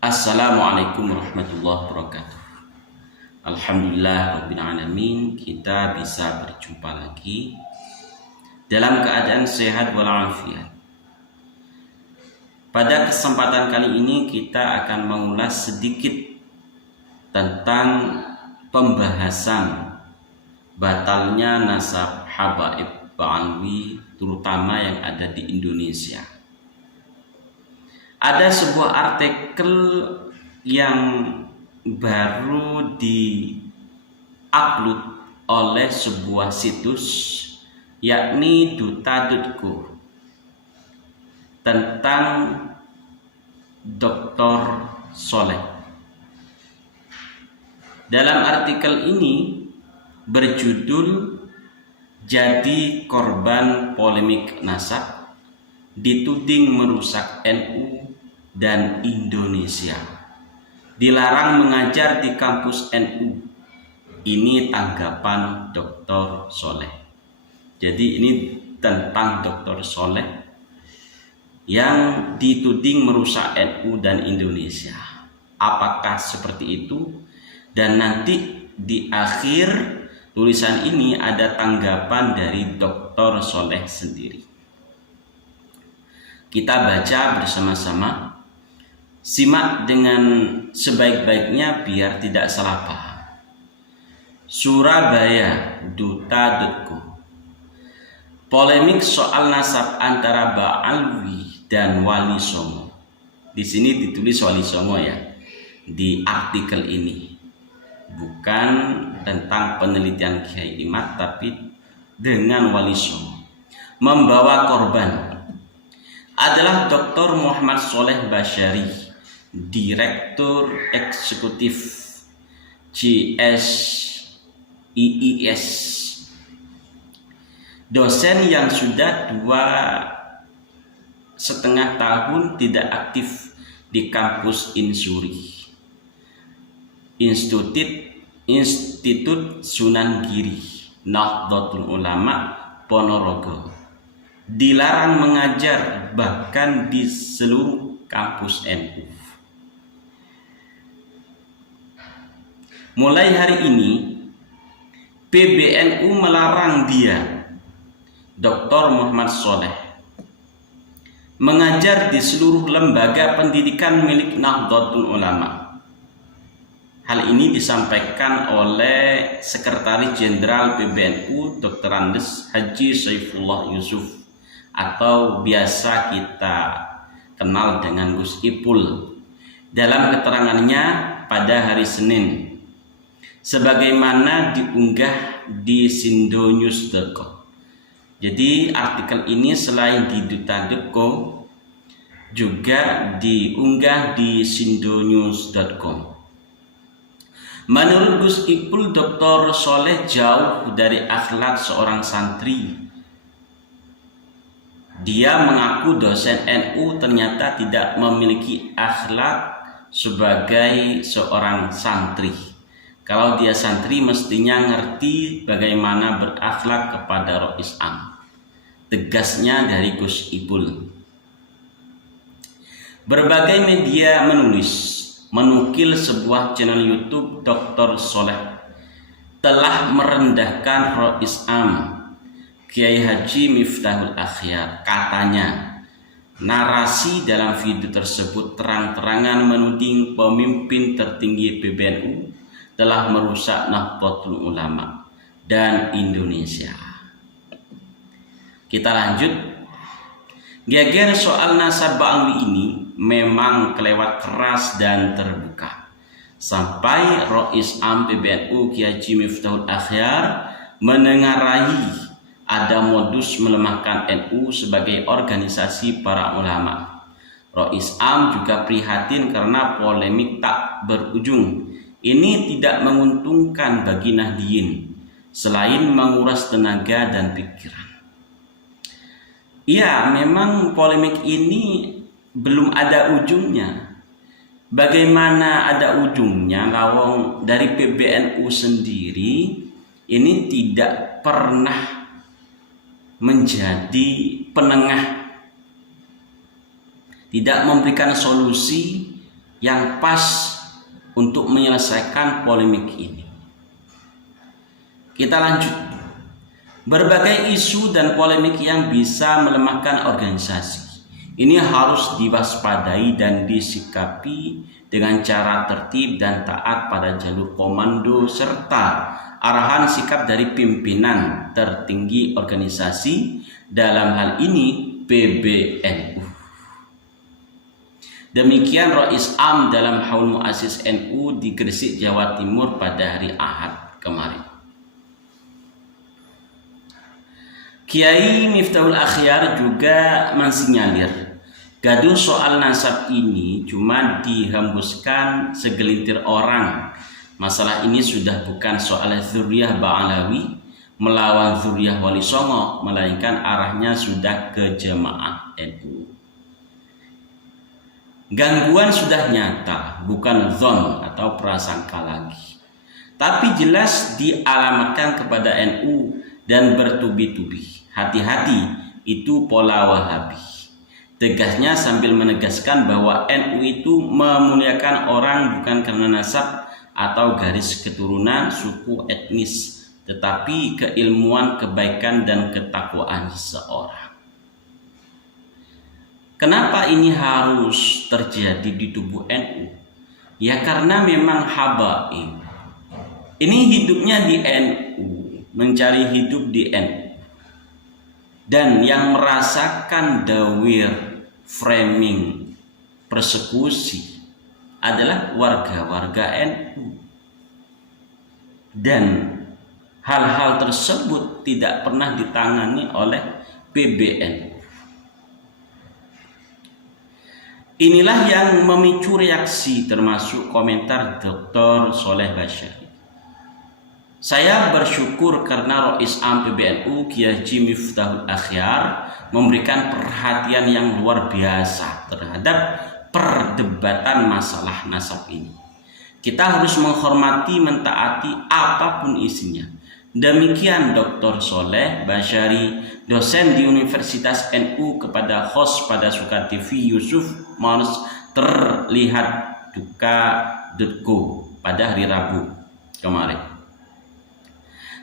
Assalamualaikum warahmatullahi wabarakatuh. Alhamdulillah rabbil alamin, kita bisa berjumpa lagi dalam keadaan sehat walafiat. Pada kesempatan kali ini kita akan mengulas sedikit tentang pembahasan batalnya nasab habaib ba'alwi, terutama yang ada di Indonesia. Ada sebuah artikel yang baru di-upload oleh sebuah situs, yakni duta.co, tentang Dr. Soleh. Dalam artikel ini berjudul "Jadi Korban Polemik Nasab, Dituding Merusak NU dan Indonesia, Dilarang Mengajar di Kampus NU. Ini tanggapan Dr. Soleh." Jadi ini tentang Dr. Soleh yang dituding merusak NU dan Indonesia. Apakah seperti itu? Dan nanti di akhir tulisan ini ada tanggapan dari Dr. Soleh sendiri. Kita baca bersama-sama. Simak dengan sebaik-baiknya biar tidak salah paham. Surabaya, duta.co. Polemik soal nasab antara Ba'alwi dan Wali Songo. Di sini ditulis Wali Songo ya, di artikel ini. Bukan tentang penelitian Kiai Imad, tapi dengan Wali Songo. Membawa korban adalah Dr. Muhammad Soleh Basyari, Direktur Eksekutif CSIIS, dosen yang sudah 2,5 tahun tidak aktif di kampus Insuri, Institut Sunan Giri, Nahdlatul Ulama, Ponorogo. Dilarang mengajar bahkan di seluruh kampus NU. Mulai hari ini PBNU melarang dia, Dr. Muhammad Soleh, mengajar di seluruh lembaga pendidikan milik Nahdlatul Ulama. Hal ini disampaikan oleh Sekretaris Jenderal PBNU Dr. Andes Haji Saifullah Yusuf, atau biasa kita kenal dengan Gus Ipul, dalam keterangannya pada hari Senin, sebagaimana diunggah di sindonews.com. Jadi artikel ini selain di duta.co juga diunggah di sindonews.com. Menurut Gus Ipul, Dr. Soleh jauh dari akhlak seorang santri. Dia mengaku dosen NU ternyata tidak memiliki akhlak sebagai seorang santri. Kalau dia santri mestinya ngerti bagaimana berakhlak kepada Rois Am. Tegasnya dari Gus Ipul. Berbagai media menukil sebuah channel YouTube Dr. Soleh telah merendahkan Rois Am, Kiai Haji Miftahul Akhyar. Katanya, narasi dalam video tersebut terang-terangan menuding pemimpin tertinggi PBNU telah merusak Nahdlatul Ulama dan Indonesia. Kita lanjut. Geger soal nasab Ba'alwi ini memang kelewat keras dan terbuka. Sampai Rois Am PBNU Kiai Haji Miftahul Akhyar menengarai ada modus melemahkan NU sebagai organisasi para ulama. Rois Am juga prihatin karena polemik tak berujung. Ini tidak menguntungkan bagi Nahdien, selain menguras tenaga dan pikiran. Ya, memang polemik ini belum ada ujungnya. Bagaimana ada ujungnya? Lawang dari PBNU sendiri ini tidak pernah menjadi penengah, tidak memberikan solusi yang pas untuk menyelesaikan polemik ini. Kita lanjut. Berbagai isu dan polemik yang bisa melemahkan organisasi ini harus diwaspadai dan disikapi dengan cara tertib dan taat pada jalur komando serta arahan sikap dari pimpinan tertinggi organisasi, dalam hal ini PBNU. Demikian Rois Am dalam Haul Muassis NU di Gresik, Jawa Timur pada hari Ahad kemarin. Kiai Miftahul Akhyar juga mensinyalir gaduh soal nasab ini cuma dihembuskan segelintir orang. Masalah ini sudah bukan soal Dzurriyyah Ba'alawi melawan Dzurriyyah Wali Songo, melainkan arahnya sudah ke jemaah NU. Gangguan sudah nyata, bukan zon atau prasangka lagi, tapi jelas dialamatkan kepada NU dan bertubi-tubi. Hati-hati, itu pola Wahabi. Tegasnya sambil menegaskan bahwa NU itu memuliakan orang bukan karena nasab atau garis keturunan, suku, etnis, tetapi keilmuan, kebaikan, dan ketakwaan seseorang. Kenapa ini harus terjadi di tubuh NU? Ya karena memang habaib ini hidupnya di NU, mencari hidup di NU. Dan yang merasakan dawir framing persekusi adalah warga-warga NU. Dan hal-hal tersebut tidak pernah ditangani oleh PBNU. Inilah yang memicu reaksi termasuk komentar Dr. Soleh Basyari. Saya bersyukur karena Rois Am PBNU Kiai Haji Miftahul Akhyar memberikan perhatian yang luar biasa terhadap perdebatan masalah nasab ini. Kita harus menghormati, mentaati apapun isinya. Demikian Dr. Soleh Basyari, dosen di Universitas NU, kepada host pada Suka TV Yusuf Mars terlihat duka.co pada hari Rabu kemarin.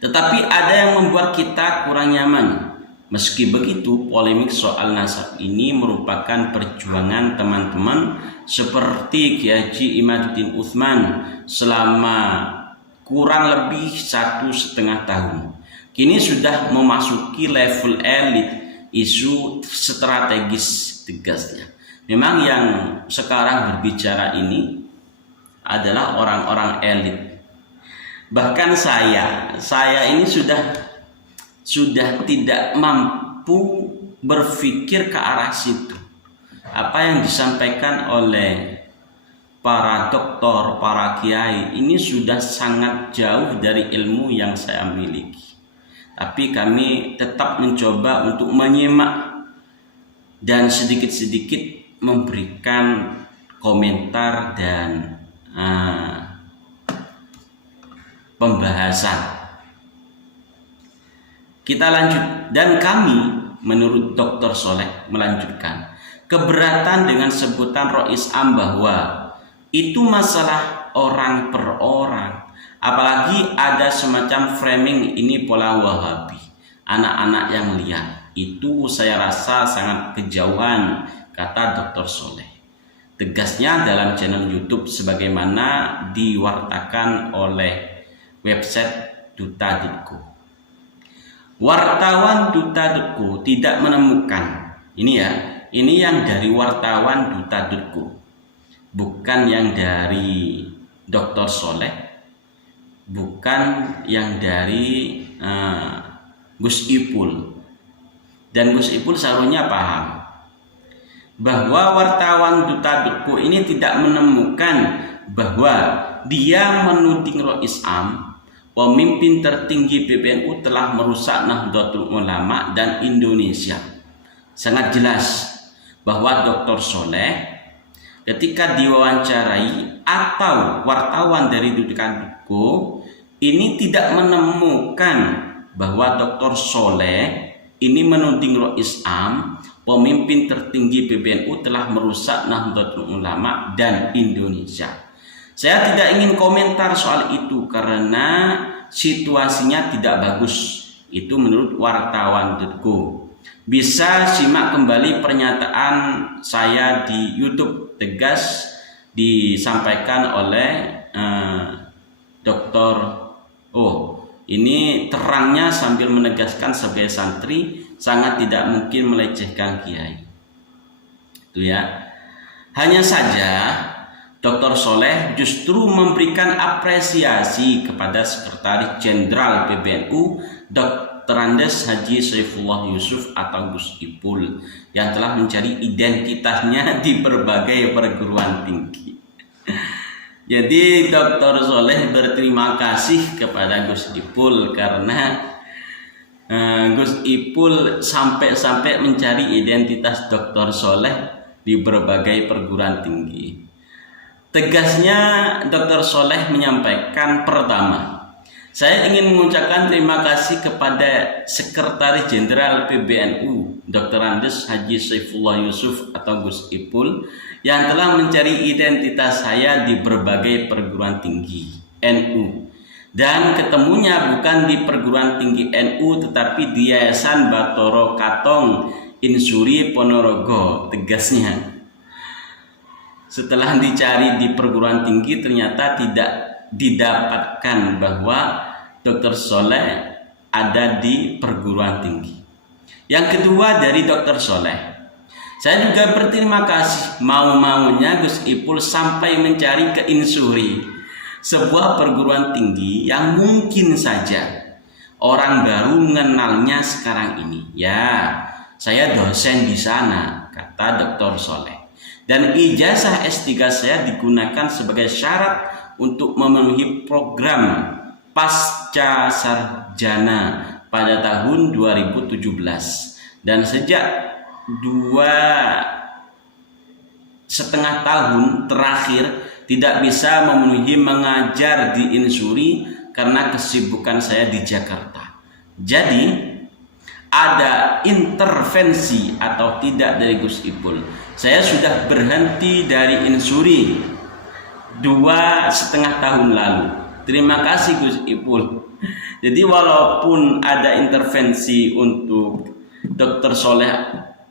Tetapi ada yang membuat kita kurang nyaman. Meski begitu, polemik soal nasab ini merupakan perjuangan teman-teman seperti Kiai Haji Imaduddin Utsman selama kurang lebih 1,5 tahun. Kini sudah memasuki level elit, isu strategis tegasnya. Memang yang sekarang berbicara ini adalah orang-orang elit. Bahkan saya ini sudah tidak mampu berpikir ke arah situ. Apa yang disampaikan oleh para doktor, para kiai ini sudah sangat jauh dari ilmu yang saya miliki. Tapi kami tetap mencoba untuk menyimak dan sedikit-sedikit memberikan komentar dan pembahasan. Kita lanjut, dan kami menurut Dr. Soleh melanjutkan keberatan dengan sebutan Rois Am bahwa itu masalah orang per orang, apalagi ada semacam framing ini pola Wahabi, anak-anak yang liar. Itu saya rasa sangat kejauhan, kata Dr. Soleh. Tegasnya dalam channel YouTube sebagaimana diwartakan oleh website duta.co. Wartawan duta.co tidak menemukan, ini yang dari wartawan duta.co, bukan yang dari Dr. Soleh, bukan yang dari Gus Ipul. Dan Gus Ipul seharusnya paham bahwa wartawan duta.co ini tidak menemukan bahwa dia menuding Rois Am, pemimpin tertinggi PBNU, telah merusak Nahdlatul Ulama dan Indonesia. Sangat jelas bahwa Dr. Soleh ketika diwawancarai atau wartawan dari duta.co ini tidak menemukan bahwa Dr. Soleh ini menuding Rois Am, pemimpin tertinggi PBNU, telah merusak Nahdlatul Ulama dan Indonesia. Saya tidak ingin komentar soal itu karena situasinya tidak bagus. Itu menurut wartawan.co. Bisa simak kembali pernyataan saya di YouTube, tegas disampaikan oleh Dr. Ini terangnya sambil menegaskan sebagai santri sangat tidak mungkin melecehkan kiai. Itu ya. Hanya saja Dr. Soleh justru memberikan apresiasi kepada Sekretaris Jenderal PBNU Dr. Andes Haji Saifullah Yusuf atau Gus Ipul yang telah mencari identitasnya di berbagai perguruan tinggi. Jadi Dr. Soleh berterima kasih kepada Gus Ipul karena Gus Ipul sampai mencari identitas Dr. Soleh di berbagai perguruan tinggi. Tegasnya Dr. Soleh menyampaikan, pertama, saya ingin mengucapkan terima kasih kepada Sekretaris Jenderal PBNU Dr. Andes Haji Saifullah Yusuf atau Gus Ipul yang telah mencari identitas saya di berbagai perguruan tinggi NU, dan ketemunya bukan di perguruan tinggi NU tetapi di Yayasan Batoro Katong Insuri Ponorogo. Tegasnya, setelah dicari di perguruan tinggi ternyata tidak didapatkan bahwa Dr. Soleh ada di perguruan tinggi. Yang kedua, dari Dr. Soleh, saya juga berterima kasih mau-maunya Gus Ipul sampai mencari ke Insuri, sebuah perguruan tinggi yang mungkin saja orang baru mengenalnya sekarang ini. Ya, saya dosen di sana, kata Dr. Soleh. Dan ijazah S3 saya digunakan sebagai syarat untuk memenuhi program pasca sarjana pada tahun 2017. Dan sejak 2,5 tahun terakhir tidak bisa memenuhi mengajar di Insuri karena kesibukan saya di Jakarta. Jadi ada intervensi atau tidak dari Gus Ipul. Saya sudah berhenti dari Insuri 2,5 tahun lalu. Terima kasih Gus Ipul. Jadi walaupun ada intervensi untuk Dr. Soleh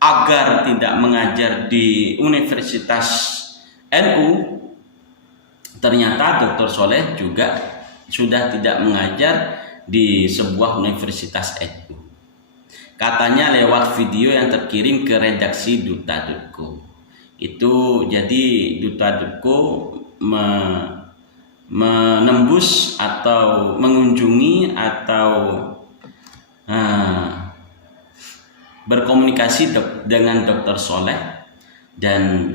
agar tidak mengajar di Universitas NU, ternyata Dr. Soleh juga sudah tidak mengajar di sebuah universitas NU. Katanya lewat video yang terkirim ke redaksi duta.co. Itu jadi duta.co menembus atau mengunjungi atau berkomunikasi dengan Dr. Soleh, dan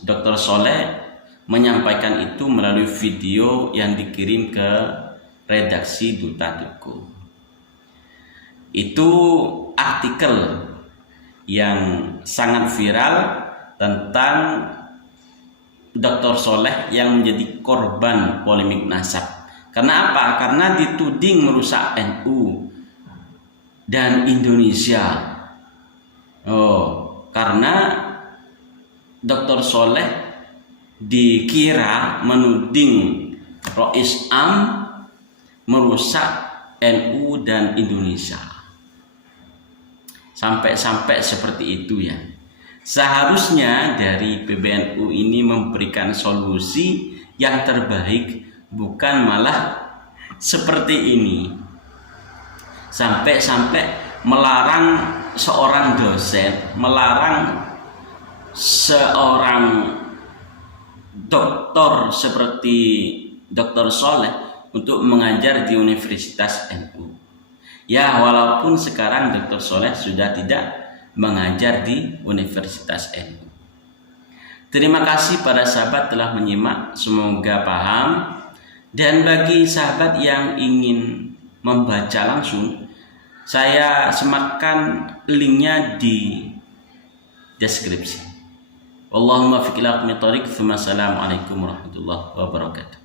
Dr. Soleh menyampaikan itu melalui video yang dikirim ke redaksi duta.co. Itu artikel yang sangat viral tentang Dr. Soleh yang menjadi korban polemik nasab. Karena apa? Karena dituding merusak NU dan Indonesia. Karena Dr. Soleh dikira menuding Rois Am merusak NU dan Indonesia. Sampai seperti itu ya. Seharusnya dari PBNU ini memberikan solusi yang terbaik, bukan malah seperti ini. Sampai melarang seorang dosen, melarang seorang doktor seperti Dr. Soleh untuk mengajar di Universitas NU. Ya, walaupun sekarang Dr. Soleh sudah tidak mengajar di Universitas NU. Terima kasih para sahabat telah menyimak, semoga paham. Dan bagi sahabat yang ingin membaca langsung, saya sematkan linknya di deskripsi. Allahumma fiqh ila aqimit thariq. Assalamualaikum warahmatullahi wabarakatuh.